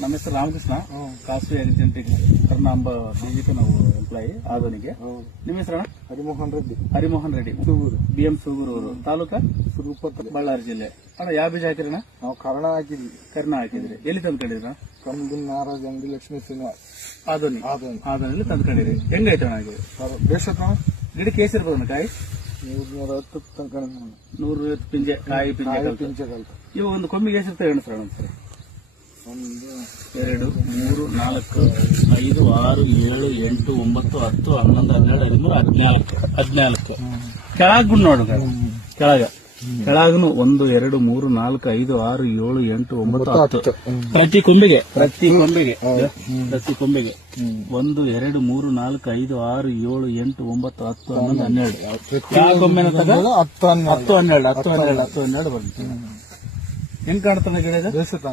ನಮ್ಮ ಹೆಸರು ರಾಮಕೃಷ್ಣ, ಖಾಸಗಿ ಏಜೆಂಟಿಗೆ ಕರ್ನಾಂಬ ಬಿಜೆಪಿ ನಾವು ಎಂಪ್ಲಾಯಿ ಆದವನಿಗೆ. ನಿಮ್ಮ ಹೆಸರಣ್ಣ? ಹರಿಮೋಹನ್ ರೆಡ್ಡಿ, BM ಸೂಗೂರು ಅವರು, ತಾಲೂಕಾ ಬಳ್ಳಾರಿ ಜಿಲ್ಲೆ. ಅಣ್ಣ ಯಾವ ಬೀಜ ಹಾಕಿರಣ್ಣ? ನಾವು ಕರ್ಣ ಹಾಕಿದ್ವಿ. ಕರ್ನ ಹಾಕಿದ್ರಿ. ಎಲ್ಲಿ ತಂದ್ಕೊಂಡಿದ್ರ? ಕಮ್ಮದಿನ ನಾರಾಜ್ ಅಂಗಡಿ ಲಕ್ಷ್ಮೀ ಶ್ರೀನಿವಾಸ್ ಆದವನಲ್ಲಿ ತಂದ್ಕೊಂಡಿರಿ. ಹೆಂಗೈತೆ ಅಣ್ಣ ಇದು? ಬೇಸತ್ತ ಗಿಡಕ್ಕೆ ಎಷ್ಟಿರ್ಬೋದಣ್ಣ ಕಾಯಿ? 110 ತನಕ 150 ಪಿಂಜೆ ಕಾಯಿ ಪಿಂಜೆ ಪಿಂಚೆ ಕಲ್ತ. ಇವಾಗ ಒಂದು ಕೊಮ್ಮಿಗೆ ಎಷ್ಟಿರ್ತವೆ ಅಣ್ಣ ಒಂದ್ಸರಿ? 1 2 3 4 5 6 7 8 9 10 11 12 13 14 ಕೆಳಗ್ ನೋಡು, ಕೆಳಗನು 1 2 3 4 5 6 7 8 9 10 ಪ್ರತಿ ಕೊಂಬೆಗೆ 1 2 3 4 5 6 7 8 9 10 11 12 ಯಾವ ಕೊಂಬೆನ ತಗ 10 12 ಬರುತ್ತೆ. ಹೆಂಗ್ ಕಾಣ್ತದೆ ಗಿಡ? ಬೇಸತ್ತ